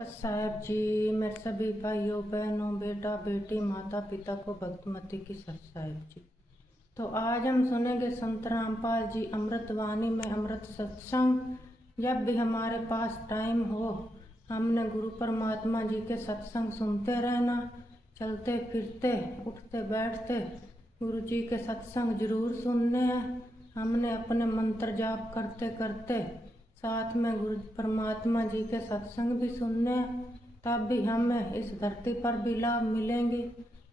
साहब जी, मेरे सभी भाइयों बहनों बेटा बेटी माता पिता को भक्तमती की सत साहेब जी। तो आज हम सुनेंगे संत रामपाल जी अमृतवाणी में अमृत सत्संग। जब भी हमारे पास टाइम हो हमने गुरु परमात्मा जी के सत्संग सुनते रहना। चलते फिरते उठते बैठते गुरु जी के सत्संग जरूर सुनने हैं। हमने अपने मंत्र जाप करते करते साथ में गुरु परमात्मा जी के सत्संग भी सुनने हैं। तब भी हमें इस धरती पर भी लाभ मिलेंगे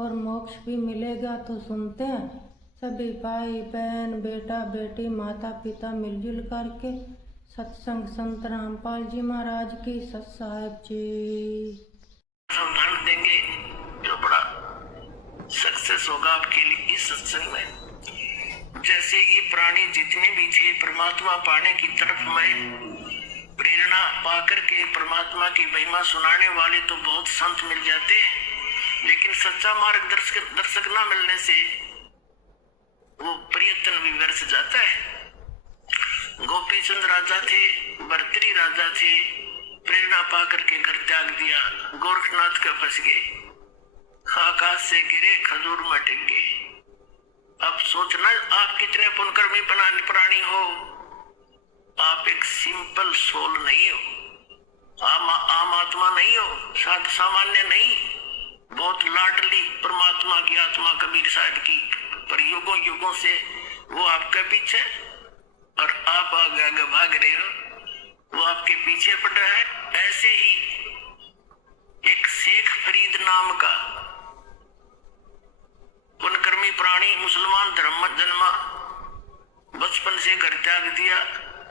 और मोक्ष भी मिलेगा। तो सुनते हैं सभी भाई बहन बेटा बेटी माता पिता मिलजुल करके सत्संग संत रामपाल जी महाराज की सत साहेब जी। संभाल देंगे जो बड़ा सक्सेस होगा आपके लिए इस सत्संग में। जैसे ये प्राणी जितने भी थे परमात्मा पाने की तरफ में प्रेरणा पाकर के परमात्मा की महिमा सुनाने वाले तो बहुत संत मिल जाते हैं, लेकिन सच्चा मार्गदर्शक न मिलने से वो प्रयत्न भी व्यर्थ जाता है। गोपी चंद राजा थे, भर्तरी राजा थे, प्रेरणा पाकर के घर त्याग दिया, गोरखनाथ के फंस गए, आकाश से गिरे खजूर में टिक गए। अब सोचना आप कितने पुण्यकर्मी प्राणी हो। आप एक सिंपल सोल नहीं हो, आम आत्मा नहीं हो, सामान्य नहीं, बहुत लाडली परमात्मा की आत्मा कबीर साहब की। पर युगों युगों से वो आपके पीछे और आप आगे आगे भाग रहे हो, वो आपके पीछे पड़ रहा है। ऐसे ही एक शेख फरीद नाम का पुण्यकर्मी प्राणी मुसलमान धर्म में जन्मा, बचपन से घर त्याग दिया,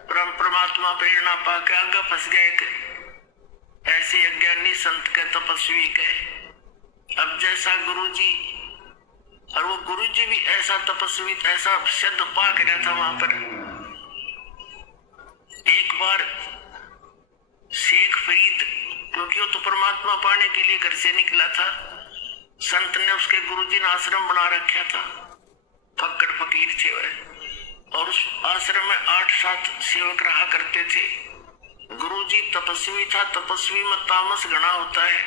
परमात्मा प्रेरणा पाकर आगे फंस गए। ऐसे अज्ञानी संत के तपस्वी के अब जैसा गुरुजी, और वो गुरुजी भी ऐसा तपस्वी ऐसा सिद्ध पाक रहा था वहां पर। एक बार शेख फरीद, क्योंकि वो तो परमात्मा पाने के लिए घर से निकला था, संत ने उसके गुरुजी ने आश्रम बना रखा था। फक्कड़ फकीर थे वह, और उस आश्रम में 8-7 सेवक रहा करते थे। गुरुजी तपस्वी था, तपस्वी में तामस गणा होता है,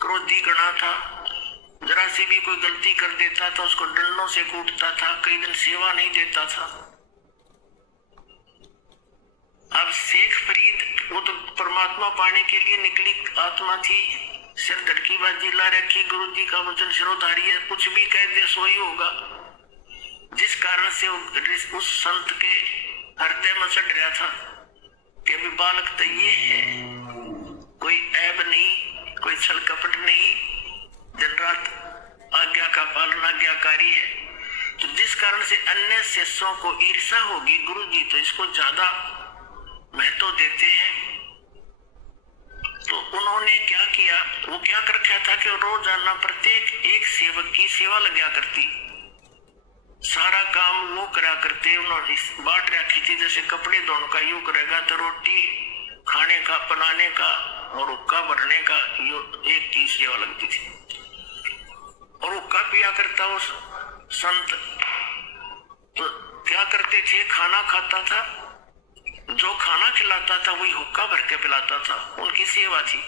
क्रोधी गणा था। जरा सी भी कोई गलती कर देता था उसको डंडों से कूटता था, कई दिन सेवा नहीं देता था। अब शेख फरीद वो तो परमात्मा पाने के लिए निकली आत्मा थी, सिर धड़की बाजी ला रखी, गुरु जी का वचन शिरोधारी है, कुछ भी कह दे सो ही होगा। जिस कारण से उस संत के हृदय में चढ़ रहा था कि अभी बालक तो ये है, कोई ऐब नहीं, कोई छल कपट नहीं, दिन रात आज्ञा का पालन आज्ञाकारी है। तो जिस कारण से अन्य शिष्यों को ईर्षा होगी, गुरु जी तो इसको ज्यादा महत्व देते हैं। तो उन्होंने क्या किया, वो क्या कर रखा था कि रोजाना प्रत्येक एक सेवक की सेवा लगा करती, सारा काम वो करा करते। उन्होंने बांट रखी थी, जैसे कपड़े धोने का यूं करेगा तो रोटी खाने का बनाने का और हुक्का भरने का यो एक की सेवा लगती थी। और हुक्का पिया करता वो संत, तो क्या करते थे, खाना खाता था, जो खाना खिलाता था वही हुक्का भर के पिलाता था, उनकी सेवा थी।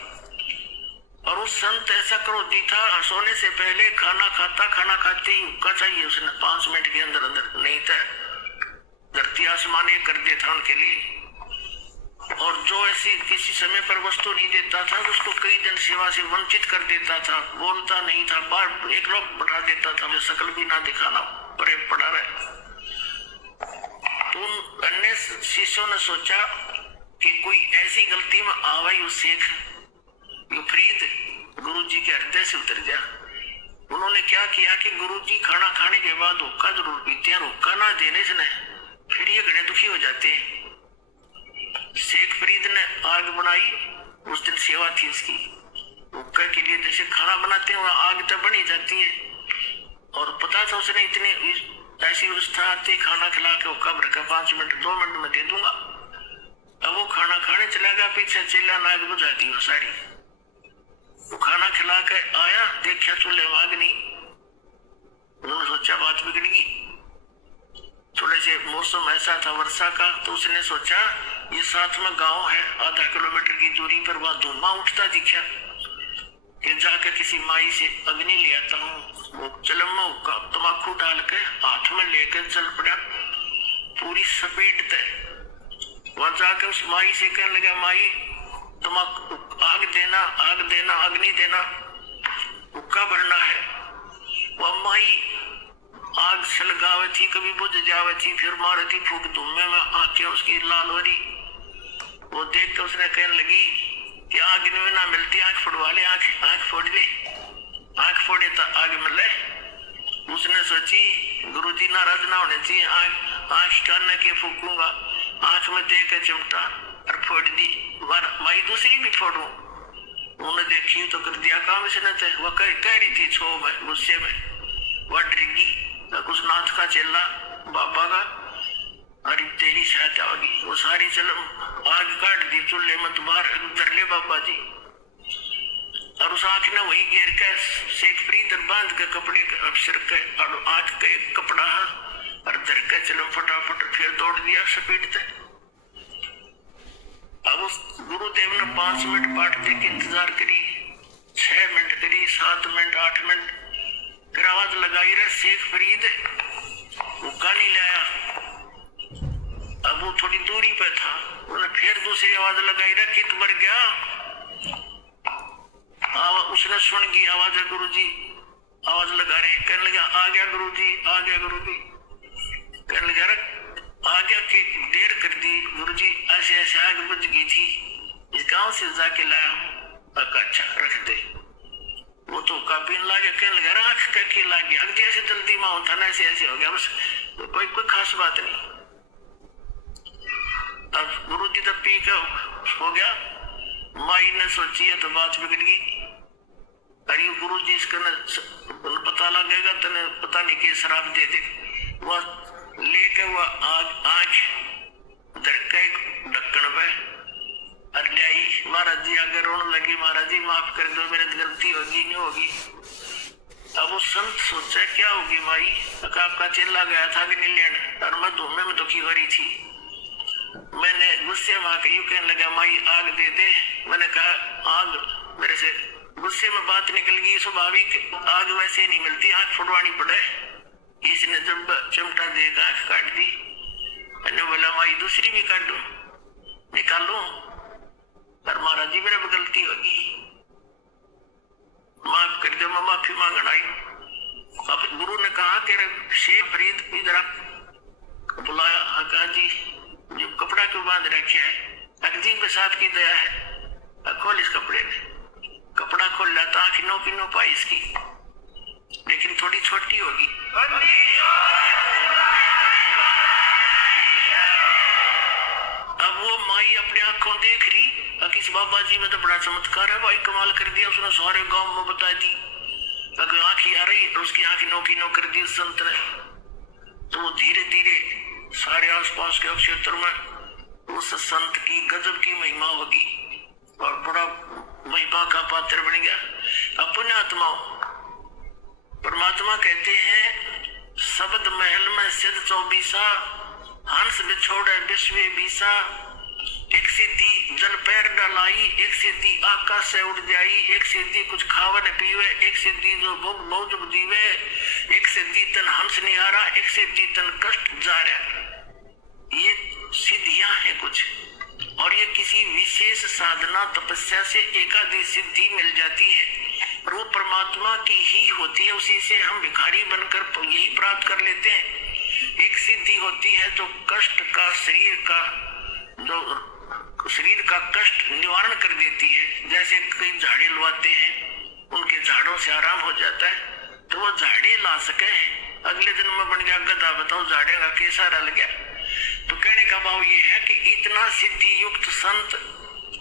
और उस संत ऐसा क्रोधी था, सोने से पहले खाना खाता, खाना खाते ही हुक्का चाहिए उसने 5 मिनट के अंदर अंदर, नहीं था धरती आसमान एक कर देता उनके लिए। और जो ऐसी किसी समय पर वस्तु नहीं देता था तो उसको कई दिन सेवा से वंचित कर देता था, बोलता नहीं था, बार एक लोग बढ़ा देता था, जो शकल भी ना दिखाना परे पड़ा रहे। तो अन्य शिष्यों ने सोचा कि कोई ऐसी गलती में आवाई उस शेख फरीद गुरुजी के हृदय से उतर गया। उन्होंने क्या किया कि गुरुजी खाना खाने के बाद हुक्का जरूर पीते हैं, हुक्का ना देने से फिर ये घड़े दुखी हो जाते हैं। शेख फरीद ने आग बनाई, उस दिन सेवा थी इसकी, हुक्का के लिए जैसे खाना बनाते हैं वहां आग तो बनी जाती है, और पता था उसने इतनी ऐसी व्यवस्था आती, खाना खिला के हुक्का भर के 5 मिनट 2 मिनट में दे दूंगा। अब वो खाना खाने चला गया, पीछे चेला नाग बुझा दी वो सारी। वो खाना खिला के आया, देखा चूल्हे में आग नहीं, उन्होंने सोचा बात बिगड़ गई। थोड़े से मौसम ऐसा था वर्षा का, तो उसने सोचा ये साथ में गांव है, आधा किलोमीटर की दूरी पर वहां धुआं उठता दिखा कि जाकर किसी माई से अग्नि ले आता हूँ। वो चलम में तम्बाकू डाल के हाथ में लेकर चल पड़ा पूरी स्पीड तक। वहां जाकर उस माई से कहने लगा, माई तम्बाकू आग देना, आग देना, अग्नि देना, हुक्का भरना है। वह माई आग सलगावे थी, कभी बुझ जावे थी, फिर मारे थी फूक धुएं में आंखें उसकी लाल हो रही। वो देख के उसने कहने लगी कि आग में ना मिलती, आंख फोड़वा ले, आंख फोड़ ले, आंख फोड़े तो आग मिले। उसने सोची गुरुजी नाराज ना होने चाहिए, आंख कान के फूकूंगा, आंख में दे के चिमटा और फोड़ दी। माई दूसरी भी फोड़ू, उन्हें देखी तो कर दिया काम इसने। वह कह रही थी छो में गुस्से में, वह डरेगी कुछ नाथ का चेला बाबा का, अरे तेरी सहायता होगी। वो सारी चलम आग काट दी चूल्हे में, तुम्हारे धर ले बाबा जी। और उस आंख ने वही घेर के शेख फरीद बांध के कपड़े सिर के और आंख के कपड़ा और धर के चलम फटाफट फिर दौड़ दिया स्पीड से। अब उस गुरुदेव ने 5 मिनट पाठ दे के इंतजार करी, 6 मिनट करी, 7 मिनट, 8 मिनट, फिर आवाज लगाई रहे शेख फरीद, हुक्का नहीं लाया। अब वो थोड़ी दूरी पे था, उन्हें फिर दूसरी आवाज लगाई रहे, कित मर गया। उसने सुन की आवाज है गुरुजी, आवाज लगा रहे, कहने लगा आ गया गुरुजी, आ गया गुरुजी। कहने लगा आ गया कि देर कर दी गुरुजी, ऐसे ऐसे आग बुझ गई थी, इस गांव से जाके लाया हूँ। अच्छा रख दे। वो तो काफी लागे, कहने लगा आंख करके लागे, अगली ऐसे जल्दी में होता ना, ऐसे ऐसे हो गया बस, कोई खास बात नहीं। अब गुरुजी तो पी के हो गया, माई ने सोची है तो बात बिगड़ गई। अरे गुरुजी इसका पता लगेगा तो पता नहीं कि शराब दे दे। वह लेके वह आंख धड़के ढक्कन पे और ले आई। महाराज जी आगे रोने लगी, महाराज जी माफ कर दो, मेरी गलती होगी, नहीं होगी। अब वो संत सोचा क्या होगी माई, आपका चेला गया था कि नहीं लेने, और मैं धुएं में दुखी हो रही थी। मैंने गुस्से में आकर यूं कहने लगा, माई आग दे दे। मैंने कहा आग, मेरे से गुस्से में बात निकल गई, स्वाभाविक आग वैसे नहीं मिलती, आंख फुटवानी पड़े। इसने जब चिमटा देकर आंख काट दी, मैंने बोला माई दूसरी भी काट दो, निकालो। पर महाराज जी मेरे गलती होगी, माफ कर दो। मैं माफी मांगने आई। अब गुरु ने कहा कि शेख फरीद इधर बुलाया, कहा जी जो कपड़ा क्यों बांध रखे है, अजीब पेशाब की दया है, खोल इस कपड़े में। कपड़ा खोल लाता, आंख नो पाई इसकी, लेकिन थोड़ी छोटी होगी। अब वो माई अपनी आंखों देख रही, किस बाबा जी में तो बड़ा चमत्कार है भाई, कमाल कर दिया उसने, सारे गांव में बता दी। अगर आंख ही आ रही तो उसकी आंख नो कर दी उस संत ने। तो वो धीरे धीरे सारे आसपास के क्षेत्र में उस संत की गजब की महिमा होगी और बड़ा महिमा का पात्र बन गया। अपने आत्माओं, परमात्मा कहते हैं शब्द महल में सिद्ध 24, हंस बिछोड़े विश्व बीसा, एक सिद्धि जल पैर डलाई, एक सिद्धि आकाश से उड़ जाई, एक सिद्धि कुछ खावन पीवे, एक सिद्धि जो भोग मौज जीवे, एक सिद्धि तन हंस निहारा, एक सिद्धि तन कष्ट जारा। ये सिद्धियां हैं कुछ, और ये किसी विशेष साधना तपस्या से एकाधी सिद्धि मिल जाती है, और वो परमात्मा की ही होती है, उसी से हम भिखारी बनकर यही प्राप्त कर लेते हैं। एक सिद्धि होती है जो कष्ट का, शरीर का कष्ट निवारण कर देती है। जैसे कई झाड़े लवाते हैं, उनके झाड़ों से आराम हो जाता है, तो वो झाड़े ला सके हैं। अगले दिन में बन गया गधा, बताओ झाड़े का कैसा रल गया। तो कहने का भाव ये है कि इतना सिद्धि युक्त संत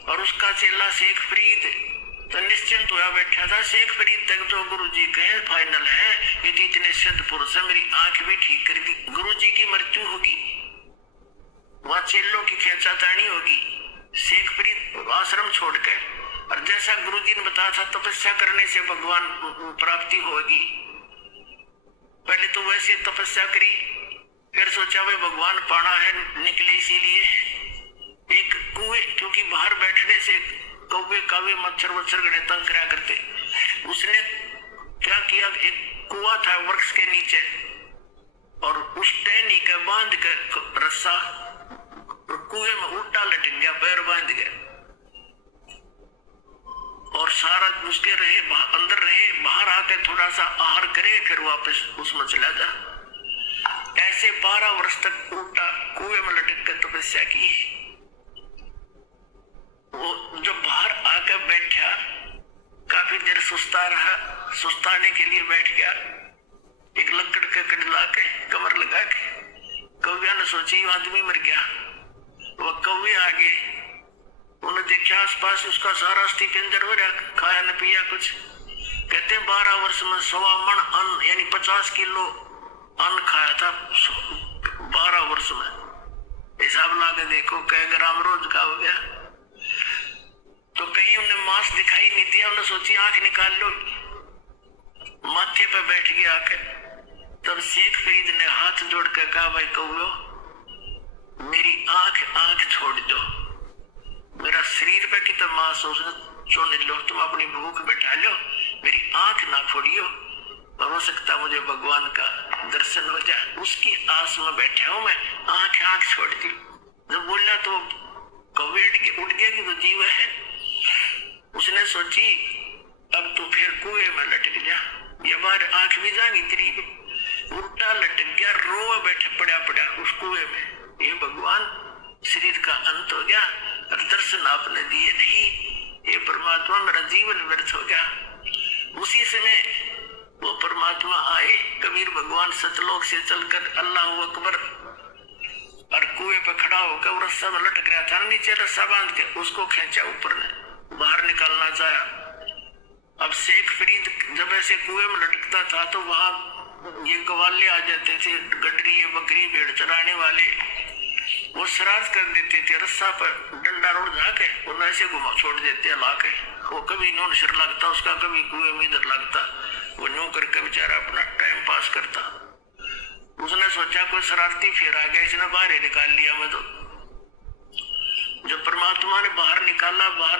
और उसका चेला शेख फरीद तो निश्चिंत हुआ बैठा था। शेख फरीद तक जो गुरु जी कहे फाइनल है, यदि इतने सिद्ध पुरुष है, मेरी आंख भी ठीक कर दी। गुरु जी की मृत्यु होगी, वहां चेलों की खेचातानी होगी, शेख फरीद आश्रम छोड़कर, और जैसा गुरु जी ने बताया था तपस्या करने से भगवान प्राप्ति होगी। पहले तो वैसे तपस्या करी, फिर सोचा वे भगवान पाना है, निकले इसीलिए एक कुएं, क्योंकि बाहर बैठने से कौवे कावे मच्छर वच्छर गणे तंग करा करते। उसने क्या किया, एक कुआं था वृक्ष के नीचे, और उस टहनी के बांध के रस्सा कुएं में उल्टा लटक गया, पैर बांध गया, और सारा उसके रहे अंदर रहे, बाहर आके थोड़ा सा आहार करे, फिर वापस उसमें चला जा। ऐसे 12 वर्ष तक उल्टा कुएं में लटक कर तपस्या की। वो जो बाहर आकर बैठा, काफी देर सुस्ता रहा, सुस्ताने के लिए बैठ गया, एक लकड़ के कड़ ला के कमर लगा के, कौविया ने सोची आदमी मर गया। वह कौवे आगे, उन्हें देखा आसपास उसका सारा अस्थि पिंजर हो रहा, खाया न पिया कुछ। कहते 12 वर्ष में 1.25 मन अन्न, यानी 50 किलो अन्न खाया था 12 वर्ष में। हिसाब ला के देखो कै ग्राम रोज का हो गया। तो कहीं उन्हें मांस दिखाई नहीं दिया, उन्हें सोची आंख निकाल लो, माथे पे बैठ गया आके। तब शेख फरीद ने हाथ जोड़ कर कहा, भाई कौवे, मेरी आंख छोड़ दो, मेरा शरीर पे कितना मांस छोड़ लो, तुम अपनी भूख बैठा लो, मेरी आंख ना फोड़ियो, हो सकता मुझे भगवान का दर्शन हो जाए, उसकी आस में बैठा हूं मैं। आंख छोड़ दी। जब बोला तो कौवे उठ गया कि तो जीव है। उसने सोची अब तो फिर कुएं में लटक जा, ये बार आंख भी जाएगी तेरी। उल्टा लटक गया, रोए बैठे पड़ा उस कुएं में। ये भगवान, शरीर का अंत हो गया और दर्शन आपने दिए नहीं, ये परमात्मा मेरा जीवन व्यर्थ हो गया। उसी समय वो परमात्मा आए, कबीर भगवान सतलोक से चलकर अल्लाह अकबर, और कुएं पे खड़ा होकर वो रस्सा में लटक रहा था, नीचे रस्सा बांध के उसको खींचा, ऊपर ने बाहर निकालना चाहा। अब शेख फरीद जब ऐसे कुएं में लटकता था तो वहां ये गवाले आ जाते थे, गडरी बकरी भेड़ चराने वाले, वो शरारत कर देते थे, रस्सा पर डंडा रोड जाके उन्हें ऐसे घुमा छोड़ देते ला के। वो कभी नोन सिर लगता उसका, कभी कुएं में इधर लगता, वो न्यू करके बेचारा अपना टाइम पास करता। उसने सोचा कोई शरारती फेर आ गया, इसने बाहर ही निकाल लिया मैं तो। जब परमात्मा ने बाहर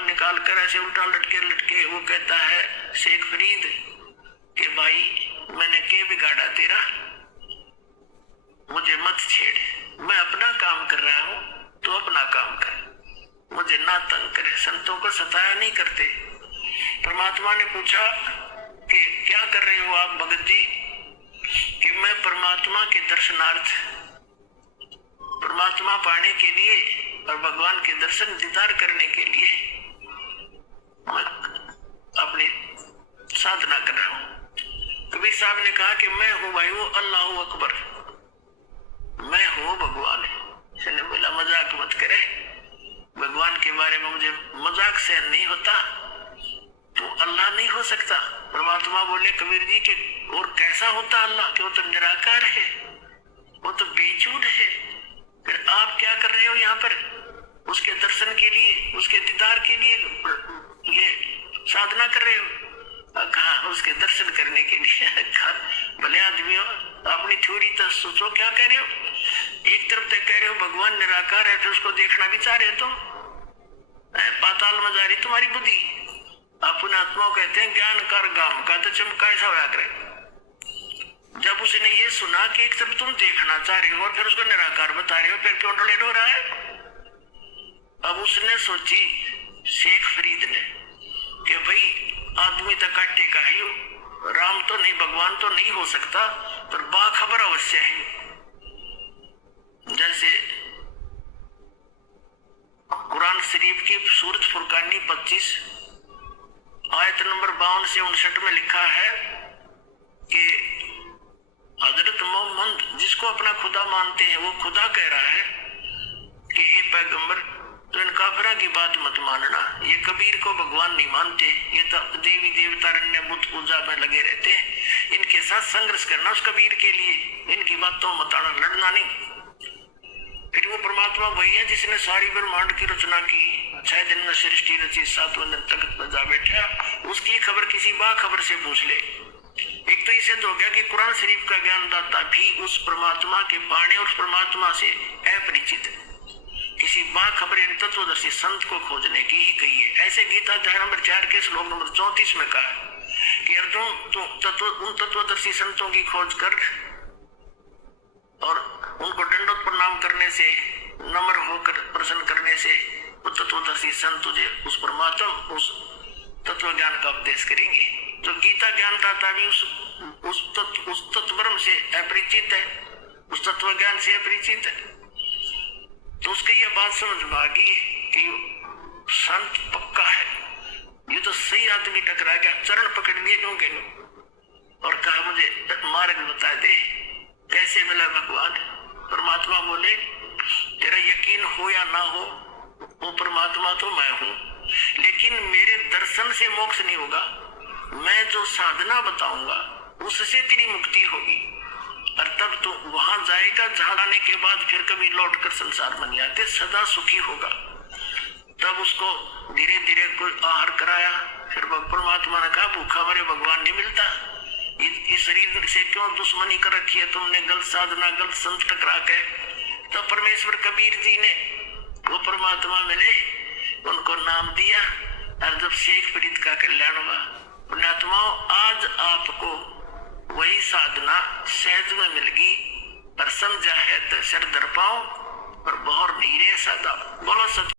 निकाल कर ऐसे उल्टा लटके वो कहता है शेख फरीद कि भाई मैंने क्या बिगाड़ा तेरा, मुझे मत छेड़, मैं अपना काम कर रहा हूं, तो अपना काम कर, मुझे ना तंग करे। संतों को सताया नहीं करते। परमात्मा ने पूछा कि क्या कर रहे हो आप भगत जी? कि मैं परमात्मा के दर्शनार्थ, परमात्मा पाने के लिए और भगवान के दर्शन दीदार करने के लिए मैं अपनी साधना कर रहा हूं। कबीर साहब ने कहा कि मैं हूं भाई वो अल्लाह अकबर, मैं हूं भगवान। इसने बोला मजाक मत करे, भगवान के बारे में मुझे मजाक से नहीं होता, तो अल्लाह नहीं हो सकता। परमात्मा बोले कबीर जी कि और कैसा होता अल्लाह, कि वो तो निराकार है, वो तो बेचून है, फिर आप क्या कर रहे हो यहाँ पर? उसके दर्शन के लिए, उसके दीदार के लिए ये साधना कर रहे हो? कहा उसके दर्शन करने के लिए। भले आदमी हो, अपनी थ्योरी तो सोचो क्या कह रहे हो। एक तरफ तक कह रहे हो भगवान निराकार है, फिर उसको देखना भी चाह रहे हो तुम, पाताल में जा रही तुम्हारी बुद्धि। अपने आत्मा कहते हैं ज्ञान कर गाम का तो चमका ऐसा होया करे। जब उसने ये सुना कि एक तरफ तुम देखना चाह रहे हो और फिर उसको निराकार बता रहे हो, फिर क्यों डिलेट हो रहा है? अब उसने सोची शेख फरीद ने कि भाई आदमी तो काटे का ही हो, राम तो नहीं, भगवान तो नहीं हो सकता, पर बाखबर अवश्य है। जैसे कुरान शरीफ की सूरत फुरकानी 25 आयत नंबर 52 से 59 में लिखा है कि हजरत मोहम्मद जिसको अपना खुदा मानते हैं वो खुदा कह रहा है कि हे पैगंबर, तो इन काफिरा की बात मत मानना, ये कबीर को भगवान नहीं मानते, ये तो देवी देवता अन्य बुत पूजा में लगे रहते हैं, इनके साथ संघर्ष करना उस कबीर के लिए, इनकी बातों मत आना, लड़ना नहीं। फिर वो परमात्मा वही है जिसने सारी ब्रह्मांड की रचना की, 6 दिन में सृष्टि रची, 7वें दिन तख्त पर जा बैठा, उसकी खबर किसी बाखबर से पूछ ले। एक तो इसे हो गया कि कुरान शरीफ का ज्ञानदाता भी उस परमात्मा के पाने और उस परमात्मा से अपरिचित है। किसी बाखबरे तत्वदर्शी संत को खोजने की ही कही है। ऐसे गीता अध्याय नंबर 4 के श्लोक नंबर 34 में कहा है कि अर्जुन उन तत्वदर्शी संतों की खोज कर और उनको दंडोत प्रणाम करने से, नम्र होकर प्रसन्न करने से वो तत्वदर्शी संत तुझे उस परमात्मा, उस तत्व ज्ञान का उपदेश करेंगे। तो गीता ज्ञानदाता भी उस तत्व से अपरिचित है, उस तत्व ज्ञान से अपरिचित है। तो उसके ये बात समझ में आ गई कि संत पक्का है, ये तो सही आदमी टकरा गया, चरण पकड़ लिए क्यों के और कहा मुझे मार्ग बता दे, कैसे मिला भगवान। परमात्मा बोले तेरा यकीन हो या ना हो, वो परमात्मा तो मैं हूं, लेकिन मेरे दर्शन से मोक्ष नहीं होगा। मैं जो साधना बताऊंगा उससे तेरी मुक्ति होगी, और तब तो वहां जाएगा जहां आने के बाद फिर कभी लौट कर संसार में नहीं आते, सदा सुखी होगा। तब उसको धीरे धीरे कोई आहार कराया। फिर परमात्मा ने कहा भूखा मरे भगवान नहीं मिलता, इस शरीर से क्यों दुश्मनी कर रखी है तुमने, गलत साधना गलत संत टकरा के। तो परमेश्वर कबीर जी ने वो परमात्मा मिले, उनको नाम दिया, और जब शेख फरीद का कल्याण हुआ, पुण्यात्माओं आज आपको वही साधना सहज में मिल गई, पर समझा है तो सर दर पाओ और बहुत नीरे सदा बोलो सच।